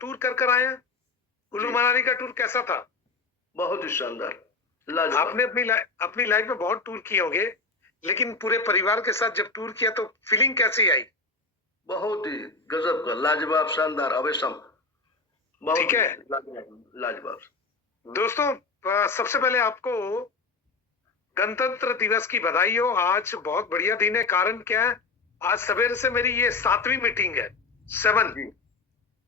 Tour कर आए हैं, कुल्लू जी, मनाली का टूर कैसा था? बहुत ही शानदार, लाजवाब। आपने अपनी लाइफ में बहुत टूर किए होंगे, लेकिन पूरे परिवार के साथ जब टूर किया तो फीलिंग कैसी आई? बहुत ही गजब का, लाजवाब, शानदार, अवेशम, बहुत ठीक ही है लाजवाब, लाजवाब। दोस्तों, सबसे पहले आपको गणतंत्र दिवस की बधाई हो। आज बहुत बढ़िया दिन है। कारण क्या है, आज सवेरे से मेरी ये 7वीं मीटिंग है। 7, जी,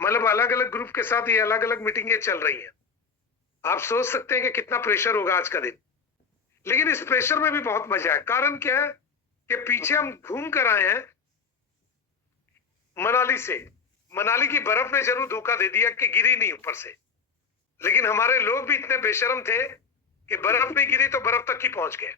मतलब अलग अलग ग्रुप के साथ ये अलग अलग मीटिंगें चल रही हैं। आप सोच सकते हैं कि कितना प्रेशर होगा आज का दिन। लेकिन इस प्रेशर में भी बहुत मजा है। कारण क्या है कि पीछे हम घूम कर आए हैं मनाली से। मनाली की बर्फ ने जरूर धोखा दे दिया कि गिरी नहीं ऊपर से, लेकिन हमारे लोग भी इतने बेशर्म थे कि बर्फ नहीं गिरी तो बर्फ तक ही पहुंच गए।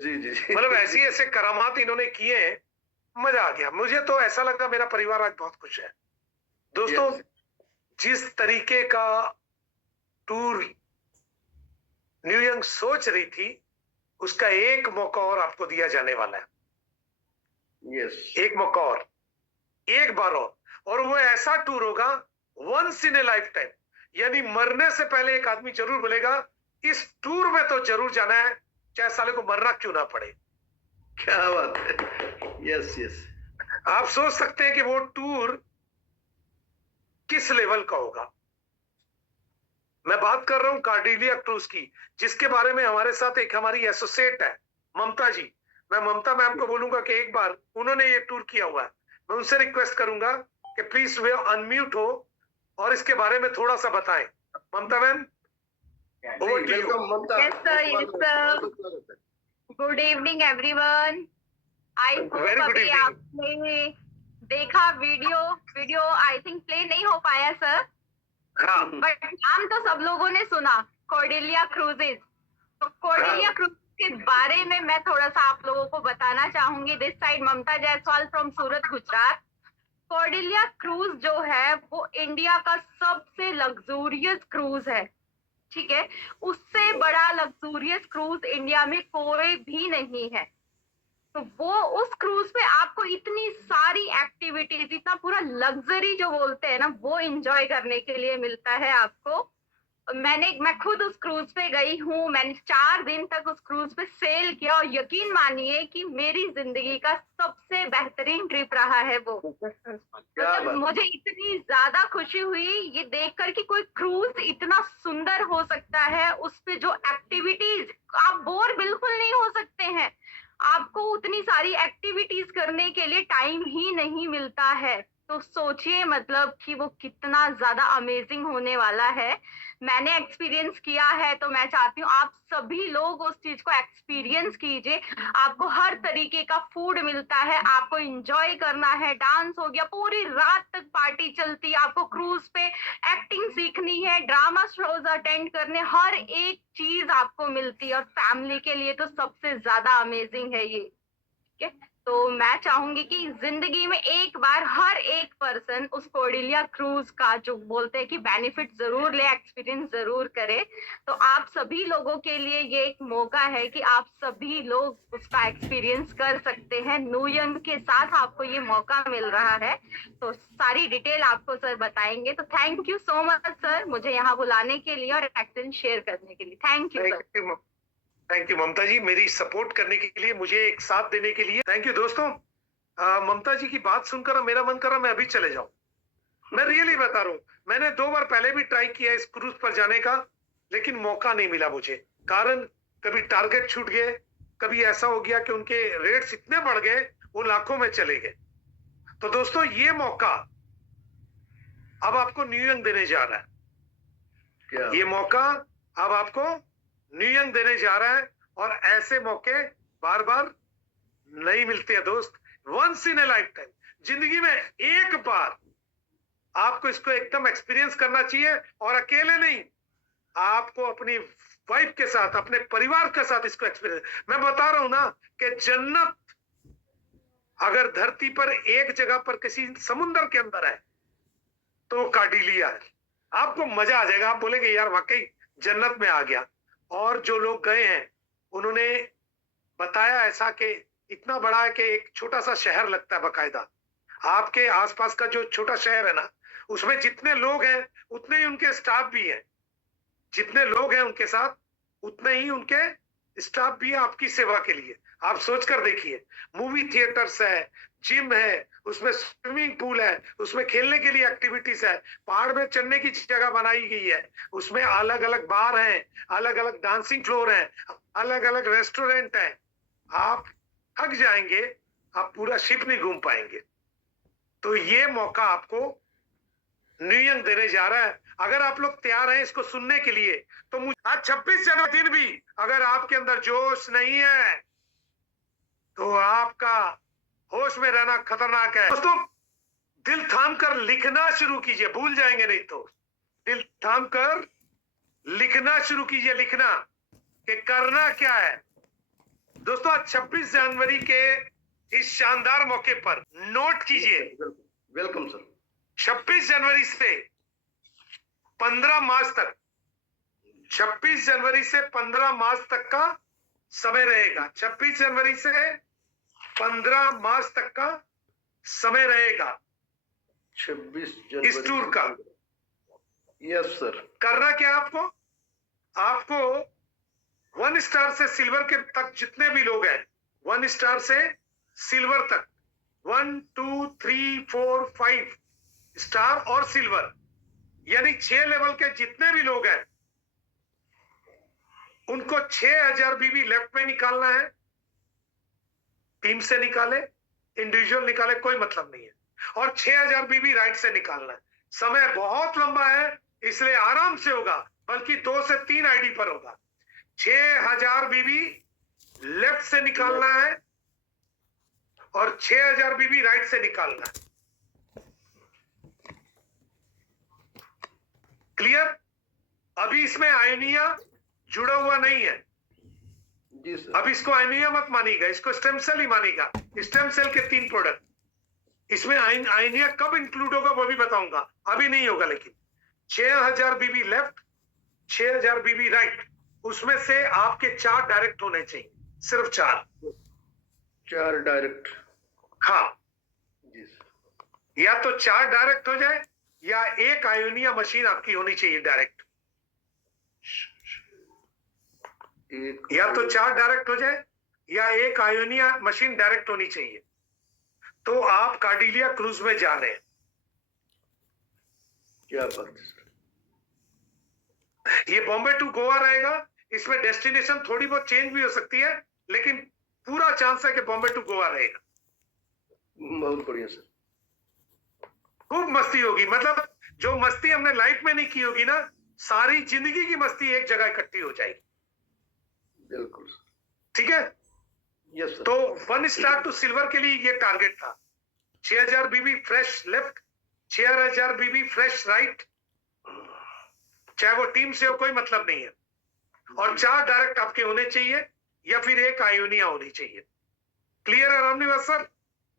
जी, जी, जी। मतलब ऐसी ऐसे करामात इन्होंने किए हैं, मजा आ गया। मुझे तो ऐसा लगा मेरा परिवार आज बहुत खुश है। दोस्तों, यस, जिस तरीके का टूर न्यूयॉर्क सोच रही थी, उसका एक मौका और आपको दिया जाने वाला है। यस। एक मौका और, एक बार और वो ऐसा टूर होगा once in a lifetime. यानी मरने से पहले एक आदमी जरूर बोलेगा इस टूर में तो जरूर जाना है, चाहे साले को मरना क्यों ना पड़े। क्या बात है! Yes, yes. आप सोच सकते हैं कि वो टूर किस लेवल का होगा। मैं बात कर रहा हूं कार्डिलिया क्रूज की, जिसके बारे में हमारे साथ एक हमारी एसोसिएट है, ममता जी। मैं ममता मैम को बोलूंगा कि एक बार, उन्होंने ये टूर किया हुआ है, मैं उनसे रिक्वेस्ट करूंगा कि प्लीज वे अनम्यूट हो और इसके बारे में थोड़ा सा बताएं। Mamta ma'am, over to you. Welcome Mamta. Yes, sir. Yes, बहुत sir. स्वागत है। Good evening everyone. I hope very good अभी इवनिंग। आपने देखा video. Video I think play नहीं हो पाया सर, हाँ बट नाम तो सब लोगों ने सुना, कॉर्डेलिया क्रूजेज। तो कॉर्डेलिया हाँ क्रूज के बारे में मैं थोड़ा सा आप लोगों को बताना चाहूंगी। This side Mamta Jaiswal from Surat, Gujarat. Cordelia cruise जो है वो इंडिया का सबसे लग्जूरियस क्रूज है, ठीक है। उससे बड़ा लग्जूरियस क्रूज इंडिया में कोई भी नहीं है। तो वो उस क्रूज पे आपको इतनी सारी एक्टिविटीज, इतना पूरा लग्जरी जो बोलते हैं ना, वो एंजॉय करने के लिए मिलता है आपको। मैं खुद उस क्रूज पे गई हूँ। मैंने 4 दिन तक उस क्रूज पे सेल किया और यकीन मानिए कि मेरी जिंदगी का सबसे बेहतरीन ट्रिप रहा है वो। क्या मतलब बात! मुझे इतनी ज्यादा खुशी हुई ये देखकर कि कोई क्रूज इतना सुंदर हो सकता है। उस पे जो एक्टिविटीज, आप बोर बिल्कुल नहीं हो सकते हैं। आपको उतनी सारी एक्टिविटीज करने के लिए टाइम ही नहीं मिलता है। तो सोचिए मतलब कि वो कितना ज्यादा अमेजिंग होने वाला है। मैंने एक्सपीरियंस किया है तो मैं चाहती हूँ आप सभी लोग उस चीज को एक्सपीरियंस कीजिए। आपको हर तरीके का फूड मिलता है, आपको एंजॉय करना है, डांस हो गया, पूरी रात तक पार्टी चलती है, आपको क्रूज पे एक्टिंग सीखनी है, ड्रामा शोज अटेंड करने, हर एक चीज आपको मिलती है। और फैमिली के लिए तो सबसे ज्यादा अमेजिंग है ये, ठीक है। तो मैं चाहूंगी कि जिंदगी में एक बार हर एक पर्सन उस कॉर्डेलिया क्रूज का जो बोलते हैं कि बेनिफिट जरूर ले, एक्सपीरियंस जरूर करे। तो आप सभी लोगों के लिए ये एक मौका है कि आप सभी लोग उसका एक्सपीरियंस कर सकते हैं। न्यूयॉर्क के साथ आपको ये मौका मिल रहा है। तो सारी डिटेल आपको सर बताएंगे। तो thank you so much sir, मुझे यहाँ बुलाने के लिए और एक्सपीरियंस शेयर करने के लिए। Thank you sir. Thank you Mamta ji, मेरी सपोर्ट करने के लिए, मुझे एक साथ देने के लिए थैंक यू। दोस्तों, ममता जी की बात सुनकर मेरा मन कर रहा मैं अभी चले जाऊं। मैं रियली बता रहा हूं, मैंने 2 बार पहले भी ट्राई किया इस क्रूज पर जाने का, लेकिन मौका नहीं मिला मुझे। कारण कभी टारगेट छूट गए, कभी ऐसा हो गया कि उनके रेट्स इतने बढ़ गए वो लाखों में चले गए। तो दोस्तों, ये मौका अब आपको न्यूयॉर्क देने जा रहा है। क्या ये मौका अब आपको न्यूयॉर्क देने जा रहा है, और ऐसे मौके बार बार नहीं मिलते हैं दोस्त। Once in a lifetime, जिंदगी में एक बार आपको इसको एकदम एक्सपीरियंस करना चाहिए। और अकेले नहीं, आपको अपनी वाइफ के साथ, अपने परिवार के साथ इसको एक्सपीरियंस। मैं बता रहा हूं ना कि जन्नत अगर धरती पर एक जगह पर किसी समुंदर के अंदर है तो कार्डिलिया है। आपको मजा आ जाएगा, आप बोलेंगे यार वाकई जन्नत में आ गया। और जो लोग गए हैं उन्होंने बताया ऐसा कि इतना बड़ा है कि एक छोटा सा शहर लगता है बकायदा। आपके आसपास का जो छोटा शहर है ना, उसमें जितने लोग हैं उतने ही उनके स्टाफ भी हैं, जितने लोग हैं उनके साथ उतने ही उनके स्टाफ भी है आपकी सेवा के लिए। आप सोचकर देखिए, मूवी थिएटर्स है, जिम है, उसमें स्विमिंग पूल है, उसमें खेलने के लिए एक्टिविटीज है, पहाड़ में चढ़ने की जगह बनाई गई है, उसमें अलग अलग बार हैं, अलग अलग डांसिंग फ्लोर हैं, अलग अलग रेस्टोरेंट हैं। आप थक जाएंगे, आप पूरा शिप नहीं घूम पाएंगे। तो ये मौका आपको न्यूयॉर्क देने जा रहा है। अगर आप लोग तैयार हैं इसको सुनने के लिए, तो मुझे आज 26 जनवरी दिन भी अगर आपके अंदर जोश नहीं है तो आपका होश में रहना खतरनाक है। दोस्तों, दिल थाम कर लिखना शुरू कीजिए, भूल जाएंगे नहीं तो। दिल थाम कर लिखना शुरू कीजिए, लिखना कि करना क्या है। दोस्तों, आज 26 जनवरी के इस शानदार मौके पर नोट कीजिए, वेलकम सर। 26 जनवरी से 15 मार्च तक, 26 जनवरी से 15 मार्च तक का समय रहेगा। 26 जनवरी से 15 मार्च तक का समय रहेगा 26 जनवरी इस टूर का। Yes sir. करना क्या आपको? आपको 1 स्टार से सिल्वर के तक जितने भी लोग हैं, 1 स्टार से सिल्वर तक, 1 2 3 4 5 स्टार और सिल्वर, यानी 6 लेवल के जितने भी लोग हैं उनको 6000 बीबी लेफ्ट में निकालना है। टीम से निकाले, इंडिविजुअल निकाले, कोई मतलब नहीं है। और 6000 बीबी राइट से निकालना है। समय बहुत लंबा है, इसलिए आराम से होगा, बल्कि 2 से 3 आईडी पर होगा। 6000 बीबी लेफ्ट से निकालना है और 6000 बीबी राइट से निकालना है। क्लियर? अभी इसमें आयोनिया जुड़ा हुआ नहीं है। जी सर। अब इसको आयोनिया मत मानिएगा, इसको स्टेम सेल ही मानिएगा। स्टेम सेल के 3 प्रोडक्ट, इसमें आयोनिया कब इंक्लूड होगा वो भी बताऊंगा, अभी नहीं होगा। लेकिन 6000 बीबी लेफ्ट, 6000 बीबी राइट, उसमें से आपके 4 डायरेक्ट होने चाहिए, सिर्फ 4। 4 डायरेक्ट। हाँ, जी सर। या तो 4 डायरेक्ट हो जाए या एक आयोनिया मशीन आपकी होनी चाहिए डायरेक्ट। या तो 4 डायरेक्ट हो जाए या एक आयोनिया मशीन डायरेक्ट होनी चाहिए। तो आप कार्डिलिया क्रूज में जा रहे हैं। क्या बात है सर। ये बॉम्बे टू गोवा रहेगा। इसमें डेस्टिनेशन थोड़ी बहुत चेंज भी हो सकती है, लेकिन पूरा चांस है कि बॉम्बे टू गोवा रहेगा। बहुत बढ़िया सर। खूब मस्ती होगी, मतलब जो मस्ती हमने लाइफ में नहीं की होगी ना, सारी जिंदगी की मस्ती एक जगह इकट्ठी हो जाएगी। बिल्कुल सर। ठीक है? Yes sir. तो 1 स्टार टू सिल्वर के लिए ये टारगेट था। 6000 बीबी फ्रेश लेफ्ट, 6000 बीबी फ्रेश राइट, चाहे वो टीम से हो, कोई मतलब नहीं है। और 4 डायरेक्ट आपके होने चाहिए या फिर एक आयोनिया होनी चाहिए। क्लियर है रामनिवास सर?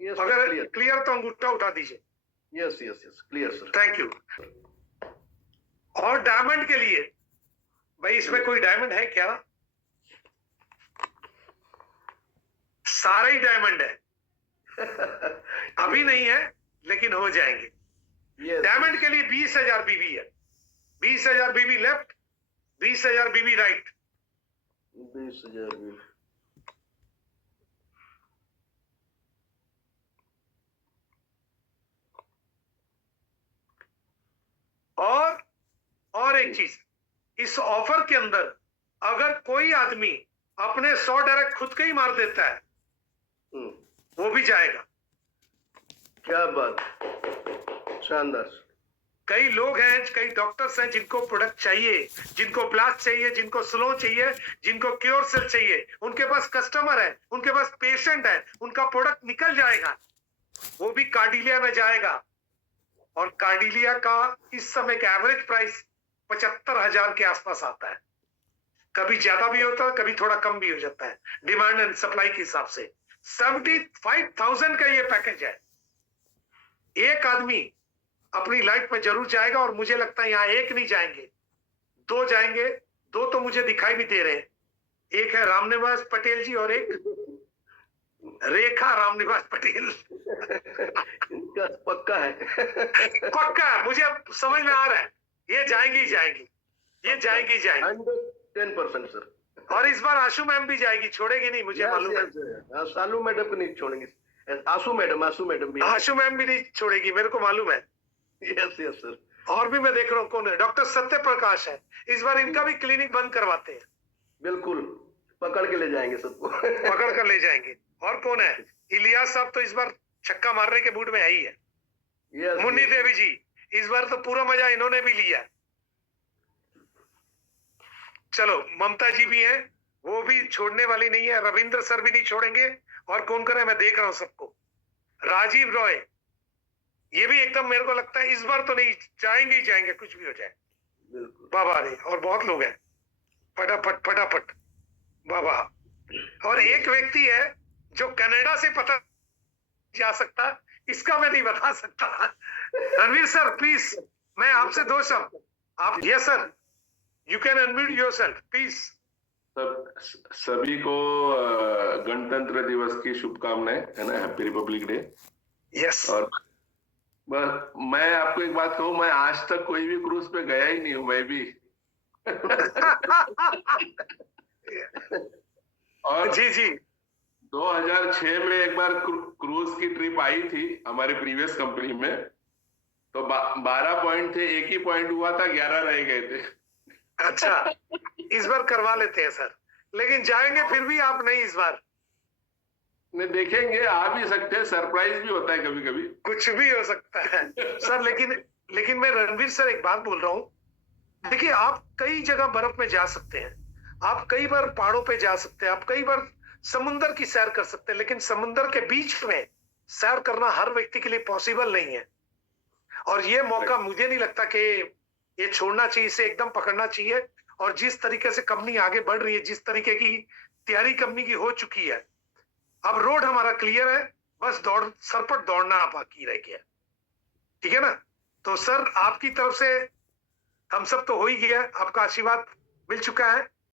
यस अगर क्लियर। क्लियर तो अंगूठा उठा दीजिए। Yes yes yes clear sir. Thank you. और डायमंड के लिए, भाई इसमें कोई डायमंड है क्या? सारे ही डायमंड है। अभी नहीं है, लेकिन हो जाएंगे। यस। डायमंड के लिए 20,000 बीबी है। 20,000 बीबी लेफ्ट, 20,000 बीबी राइट। 20,000 भी। और एक चीज, इस ऑफर के अंदर अगर कोई आदमी अपने 100 डायरेक्ट खुद के ही मार देता है, वो भी जाएगा। क्या बात, शानदार। कई लोग हैं, कई डॉक्टर्स हैं जिनको प्रोडक्ट चाहिए, जिनको ब्लास्ट चाहिए, जिनको स्लो चाहिए, जिनको क्योर सेल चाहिए, उनके पास कस्टमर है, उनके पास पेशेंट है, उनका प्रोडक्ट निकल जाएगा, वो भी कार्डिलिया में जाएगा। और कार्डिलिया का इस समय का एवरेज प्राइस 75,000 के आसपास आता है। कभी ज्यादा भी होता है, कभी थोड़ा कम भी हो जाता है, डिमांड एंड सप्लाई के हिसाब से। 75,000 का ये पैकेज है। एक आदमी अपनी लाइफ में जरूर जाएगा, और मुझे लगता है यहाँ एक नहीं जाएंगे, 2 जाएंगे। 2 तो मुझे दिखाई भी दे रहे हैं, एक है रामनिवास पटेल जी और एक रेखा रामनिवास पटेल। इनका पक्का है। पक्का है, मुझे अब समझ में आ रहा है, ये जाएंगी ही जाएंगी, ये जाएंगी ही जाएंगी। 110% सर। और इस बार आशु मैम भी जाएगी, छोड़ेगी नहीं, मुझे मालूम है। सालू मैडम को नहीं छोड़ेंगे। आशू मैडम भी। आशु मैम भी नहीं छोड़ेगी, मेरे को मालूम है। Yes yes sir. और भी मैं देख रहा हूँ कौन है, डॉक्टर सत्य प्रकाश है, इस बार इनका भी क्लिनिक बंद करवाते हैं। बिल्कुल पकड़ के ले जाएंगे सबको। पकड़ कर ले जाएंगे। और कौन है, इलियास साहब तो इस बार छक्का मारने के मूड में आई है। Yes, Munni yes. देवी जी, इस बार तो पूरा मजा इन्होंने भी लिया। चलो ममता जी भी हैं, वो भी छोड़ने वाली नहीं है, रविंद्र सर भी नहीं छोड़ेंगे। और कौन करे, मैं देख रहा हूं सबको। राजीव रॉय, ये भी एकदम मेरे को लगता है इस बार तो नहीं, जाएंगे ही जाएंगे, कुछ भी हो जाए। बिल्कुल। बाबा रे, और बहुत लोग हैं, फटाफट फटाफट बाबा। और एक व्यक्ति है जो कनाडा से पता जा सकता, इसका मैं नहीं बता सकता। रणवीर सर प्लीज, मैं आपसे दो शब्द। आप, yes sir, you can unmute yourself please. सभी को गणतंत्र दिवस की शुभकामनाएं, है ना, हैप्पी रिपब्लिक डे। यस। और बस मैं आपको एक बात कहूं, मैं आज तक कोई भी क्रूज पे गया ही नहीं हूं, मैं भी। और जी जी, 2006 में एक बार क्रूज की ट्रिप आई थी हमारी प्रीवियस कंपनी में, तो 12 पॉइंट थे, एक ही पॉइंट हुआ था, 11 रह गए थे। अच्छा, इस बार करवा लेते हैं सर, लेकिन जाएंगे फिर भी आप नहीं इस बार। नहीं, देखेंगे, आ भी सकते हैं, सरप्राइज भी होता है कभी कभी, कुछ भी हो सकता है सर। लेकिन मैं रणवीर सर एक बात बोल रहा हूँ, देखिए आप कई जगह बर्फ में जा सकते हैं, आप कई बार पहाड़ों पे जा सकते हैं, आप कई बार समुंदर की सैर कर सकते हैं, लेकिन समुंदर के बीच में सैर करना हर व्यक्ति के लिए पॉसिबल नहीं है। और ये मौका मुझे नहीं लगता कि ये छोड़ना चाहिए, इसे एकदम पकड़ना चाहिए। और जिस तरीके से कंपनी आगे बढ़ रही है, जिस तरीके की तैयारी कंपनी की हो चुकी है, अब रोड हमारा क्लियर है, बस सरपट दौड़ना बाकी रह गया। ठीक है ना? तो सर आपकी तरफ से हम सब तो हो ही गया, आपका आशीर्वाद मिल चुका है।